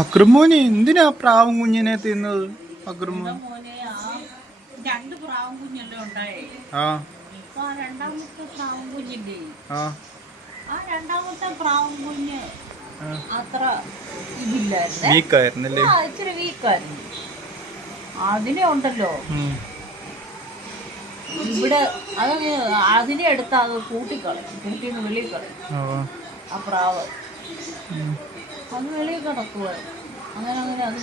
അക്രമോന് എന്തിനാ പ്രാവും കുഞ്ഞിനെ തിന്നത്? അക്രമോൻ രണ്ട് പ്രാവും കുഞ്ഞല്ലേ ഉണ്ടായേ. രണ്ടാമത്തെ പ്രാവും കുഞ്ഞില്ലേ, ആ രണ്ടാമത്തെ പ്രാവും കുഞ്ഞ് അത്ര ഇതില്ലായിരുന്നു, ഇച്ചിരി വീക്കായിരുന്നു. അതിനെ ഉണ്ടല്ലോ ഇവിടെ അതങ്ങ് അതിനെ എടുത്ത് അത് കൂട്ടിന്ന് വെളിയിൽ കളയും. ആ പ്രാവ് അത് വെളിയിൽ കിടക്കുവായിരുന്നു. അങ്ങനെ അത്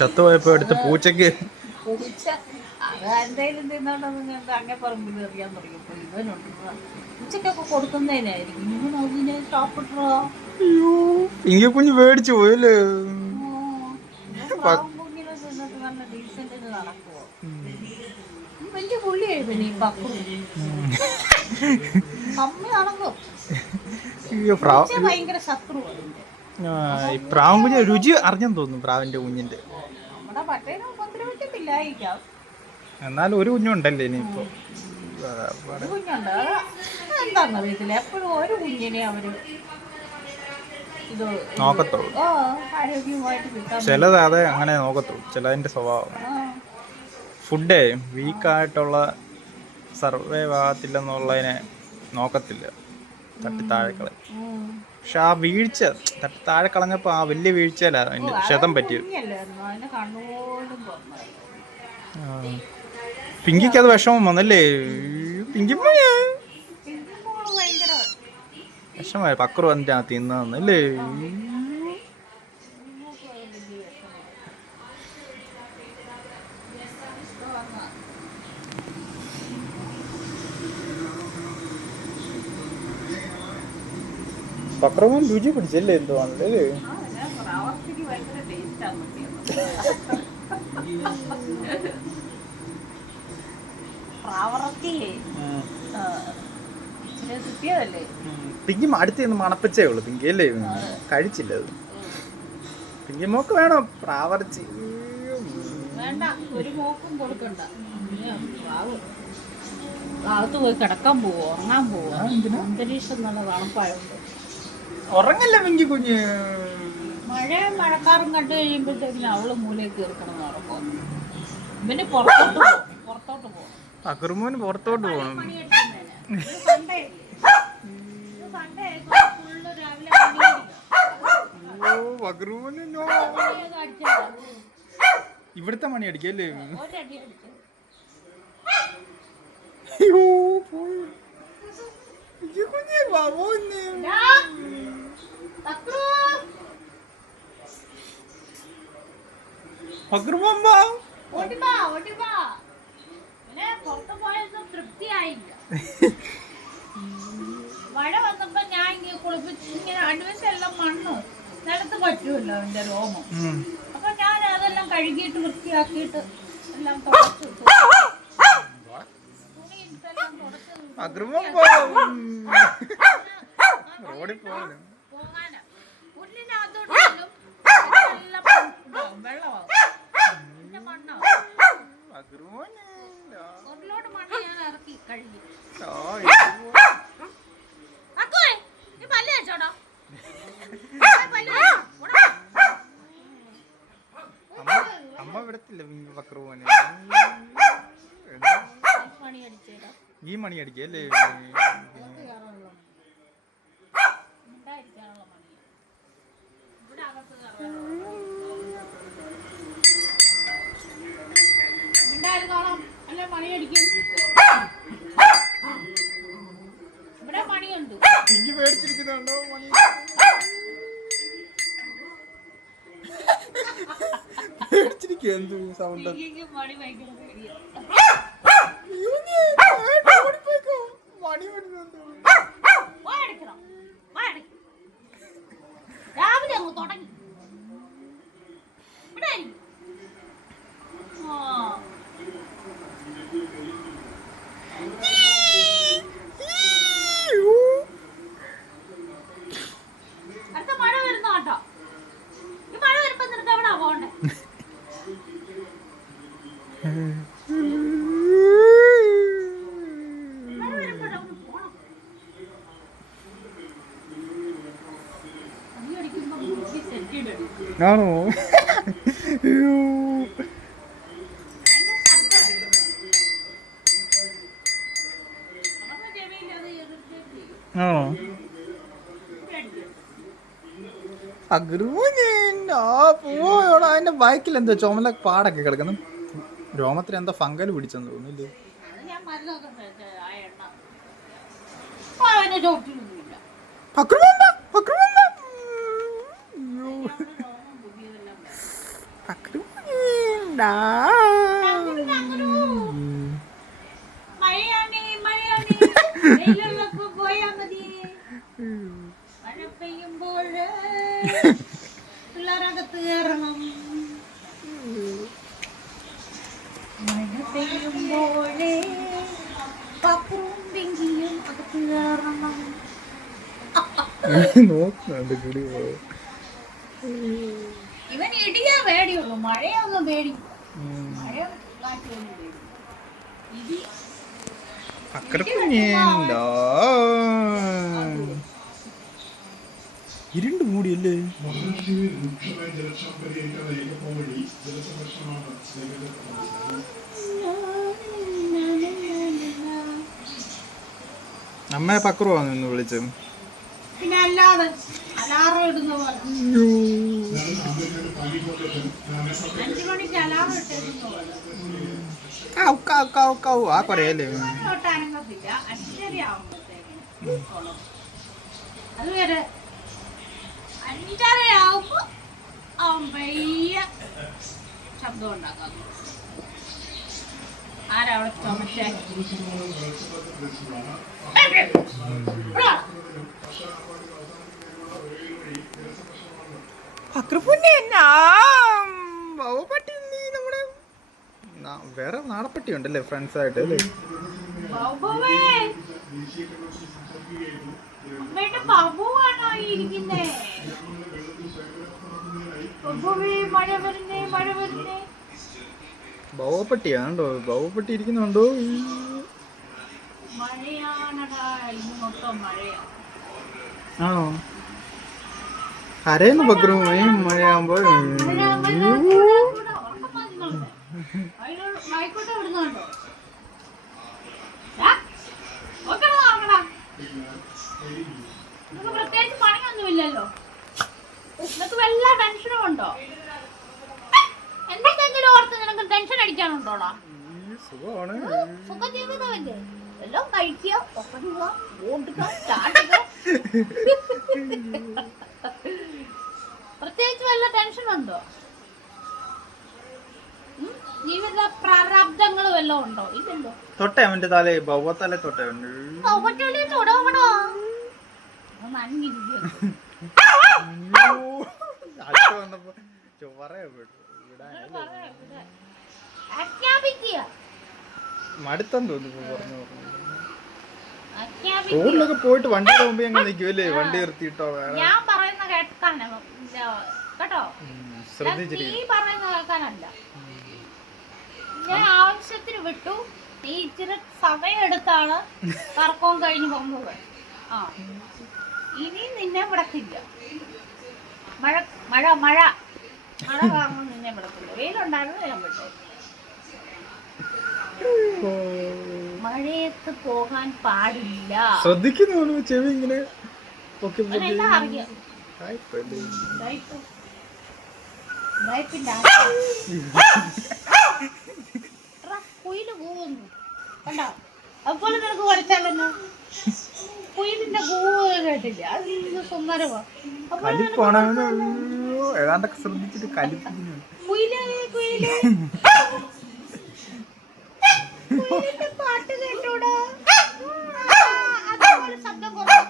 ചത്തുപോയപ്പോ എടുത്ത് പൂച്ച അത് എന്തായാലും തിന്നോണ്ടെന്ന് ഞങ്ങൾക്ക് അങ്ങേ പറമ്പിൽ അറിയാൻ തുടങ്ങിയപ്പോ ഇവനുണ്ട് ഉച്ചക്കൊക്കെ കൊടുക്കുന്നതിനായിരിക്കും ഇവൻ അതിനെ സാപ്പിട്ടോ. കുഞ്ഞ് മേടിച്ചു പോയല്ലേ. കുഞ്ഞിനെ തിന്നിട്ട് നല്ല ഡീസന്റ് നടക്കുവോ. വലിയ പുള്ളിയായി പിന്നെ ഈ പക്രു അമ്മയാണെന്നോ ഭയങ്കര ശത്രുവാണ്. പ്രാവും കുഞ്ഞ് രുചി അറിഞ്ഞെന്ന് തോന്നുന്നു. പ്രാവിന്റെ കുഞ്ഞിന്റെ നമ്മുടെ പട്ടേനെ ഉപദ്രവിക്കത്തില്ലായിരിക്കാം. എന്നാലും ഒരു കുഞ്ഞുണ്ടല്ലേ ഇനിയിപ്പോ. കുഞ്ഞുണ്ട് എന്താന്നറിയത്തില്ല. എപ്പോഴും ഒരു കുഞ്ഞിനെ അവര് ഇത് നോക്കത്തുള്ളൂ. ആരോഗ്യമായിട്ട് കിട്ടാൻ ചിലത് അതെ അങ്ങനെ നോക്കത്തുള്ളൂ. ചിലതിന്റെ സ്വഭാവം ഫുഡേ വീക്കായിട്ടുള്ള സർവൈവ് ആകത്തില്ലെന്നുള്ളതിനെ നോക്കത്തില്ല, തട്ടി താഴെ കളയും. പക്ഷെ ആ വീഴ്ച തട്ടി താഴെ കളഞ്ഞപ്പോ ആ വലിയ വീഴ്ചയല്ല അതിന്റെ ക്ഷതം പറ്റിയത്. പിങ്കിക്ക് അത് വിഷമം വന്നല്ലേ. പിങ്കി വിഷമായ പക്രു വന്നിട്ടാ തിന്നല്ലേ. പക്രമോൻ രുചി പിടിച്ചല്ലേ എന്തോ ആണല്ലേ. പിങ്കി അടുത്ത് നിന്ന് മണപ്പിച്ചേ ഉള്ളു. പിങ്കി അല്ലേ കഴിച്ചില്ല അത്. പിങ്കി മോക്ക് വേണോ പ്രാവർച്ചി? വേണ്ട, ഒരു മോക്കും കൊടുക്കണ്ട. അകത്ത് പോയി കിടക്കാൻ പോവോ, ഉറങ്ങാൻ പോവോ? അന്തരീക്ഷം നല്ല തണുപ്പായുണ്ട്. ഉറങ്ങല്ല പിങ്കി കുഞ്ഞ്. മഴക്കാറും കണ്ടു കഴിയുമ്പോഴത്തേക്കിനും അവള് മൂലയിൽ കയറിക്കണം നടക്കും. ഇവന് പുറത്തോട്ട് പോകും. അക്രമോന് പുറത്തോട്ട് പോകണം. ഇവിടുത്തെ മണി അടിക്കല്ലേ. മഴ വന്നപ്പോ ഞാൻ കുളിപ്പിച്ച് ഇങ്ങനെ അഡ്വൈസെല്ലാം മണ്ണ് നിലത്ത് പറ്റുമല്ലോ അവന്റെ രോമം. അപ്പൊ ഞാൻ അതെല്ലാം കഴുകിയിട്ട് വൃത്തിയാക്കിയിട്ട് എല്ലാം തുടച്ചിട്ടു. പോകാനാ പുല്ലിനകത്തോട്ടും വെള്ളമാവും, പിന്നെ മണ്ണാവും. ഒരു മണ്ണ് ഞാൻ ഇറക്കി കഴുകി. അമ്മ വിടത്തില്ല പക്രമോനെ. ഈ മണി അടിക്കല്ലേ. ഇവിടെ മണിയുണ്ട്. പിങ്കി പേടിച്ചിരിക്കുന്നുണ്ടോ മണി? പേടിച്ചിരിക്കുക എന്ത് സൗണ്ട്. മണി ഭയങ്കര പേടിയാ. രാവിലെ അങ്ങ് തുടങ്ങി. അടുത്ത മഴ വരുന്ന കേട്ടോ. ഈ മഴ വരുമ്പോ നിനക്ക് എവിടാ പോണ്ടേ? മഴ വരുമ്പോഴാ പോണം. ആണോ? അയ്യോ. ആണോ? പോയോടാ, അതിന്റെ ബൈക്കിൽ എന്തോ ചുമല പാടൊക്കെ കിടക്കുന്നു. രോമത്തിന് എന്താ ഫംഗൽ പിടിച്ചെന്ന് തോന്നുന്നില്ലേ? മഴ പെയ്യുമ്പോൾ പിള്ളേരകത്ത് കയറണം. മഴ പെയ്യുമ്പോഴേ പപ്പും പെങ്കിയും അകത്ത് കയറണം. ഇവൻ ഇടിയാ പേടിയുള്ളൂ, മഴയൊന്നും പേടിക്കും. മഴ കാറ്റൊന്നും പേടിക്കും. ഇടി ഇരുണ്ട് മൂടിയല്ലേ? അമ്മയെ പക്രുവാന്ന് ഇന്ന് വിളിച്ചു. പിന്നെ അല്ലാതെ അലാറം ഇടുന്ന പോലെ 5 മണിക്ക് അലാറം ഇട്ടിരുന്ന പോലെ ആ കൊറയല്ലേ? അനങ്ങത്തില്ല. 5:30 ആവുമ്പോഴത്തേക്കും അതുവരെ 5:30 ആവുമ്പോ അവൻ പയ്യ ശബ്ദം ഉണ്ടാക്കാൻ. ആരവിടെ ചുമച്ചേ? വേറെ നാടപ്പട്ടി ഉണ്ടല്ലേ ഫ്രണ്ട്സ് ആയിട്ട് അല്ലേ? ബൗപ്പട്ടിയാണ്ടോ? ബൗപ്പട്ടി ഇരിക്കുന്നുണ്ടോ? ആണോ? കരയുന്നു പക്രു മഴയാകുമ്പോ. പ്രത്യേകിച്ച് പണിയൊന്നുമില്ലല്ലോ. നിനക്ക് വല്ല ടെൻഷനും ഉണ്ടോ? എന്തെങ്കിലും ഓർത്ത് നിനക്ക് ടെൻഷൻ അടിക്കാനുണ്ടോടാ? സുഖ ജീവിതമല്ലേ? എല്ലാം കഴിക്കുക, ഒപ്പിടുക, ഓടുക, ചാടുക. പ്രത്യേകിച്ച് വല്ല ടെൻഷനുണ്ടോ? ജീവിത പ്രാരാബ്ദങ്ങൾ വല്ലതും ഉണ്ടോ? ഇല്ലല്ലോ. തൊട്ടേ അവന്റെ തലേ ബൗവത്തല തൊട്ടേ മടുത്തെന്ന് തോന്നുന്നു. റോഡിലൊക്കെ പോയിട്ട് വണ്ടിയുടെ മുമ്പ് ഞങ്ങൾ നിൽക്കുമല്ലേ? വണ്ടി നിർത്തിയിട്ടോ? ഞാൻ പറയുന്ന കേൾക്കാനോ കേട്ടോ? ശ്രദ്ധിച്ചിരിക്കും. പറയുന്ന കേൾക്കാനല്ല. ഞാൻ ആവശ്യത്തിന് വിട്ടു. നീ ഇച്ചിരി സമയം എടുത്താണ് കറക്കവും കഴിഞ്ഞ് പോകുന്നത്. ആ ഇനി നിന്നെ വിടത്തില്ല. മഴ മഴ മഴ മഴ കാരണം നിന്നെ വിടത്തില്ല. വെയിലുണ്ടായിരുന്നു ഞാൻ വിട്ടു. മഴയത്ത് പോകാൻ പാടില്ല. ശ്രദ്ധിക്കുന്നു ചെവി ഇങ്ങനെ. എല്ലാം അറിയാം. കുയില് കൂവുന്നു കണ്ടോ? അതുപോലെ നിനക്ക് വരച്ചാലോ? കുയിലിന്റെ കൂവ് കേട്ടില്ല? അത് സുന്ദരമാ. ഏതാണ്ടൊക്കെ ശ്രദ്ധിച്ചിട്ട് കലിപ്പിക്കുന്നു. കുയിലേ കുയിലേ കുയിലിന്റെ പാട്ട് കേട്ടോടാ? അതുപോലെ ശബ്ദം കുറവ്.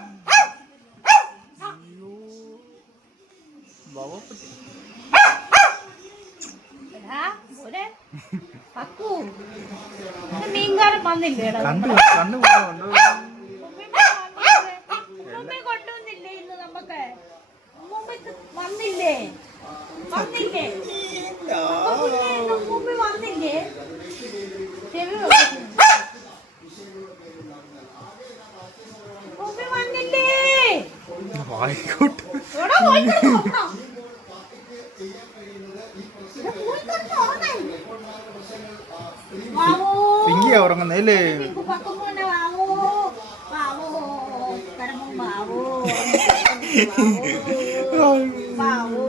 മീൻകാരൻ വന്നില്ലേടാ? കൊണ്ടുവന്നില്ലേ ഇന്ന്? നമുക്ക് വന്നില്ലേ? വന്നില്ലേ? വന്നില്ലേ? വന്നില്ലേ? ഉറക്കെ ഉറങ്ങുന്നത് അല്ലേ? പക്കുമോനെ വാവോ വാവോ കരമോ വാവോ വാവോ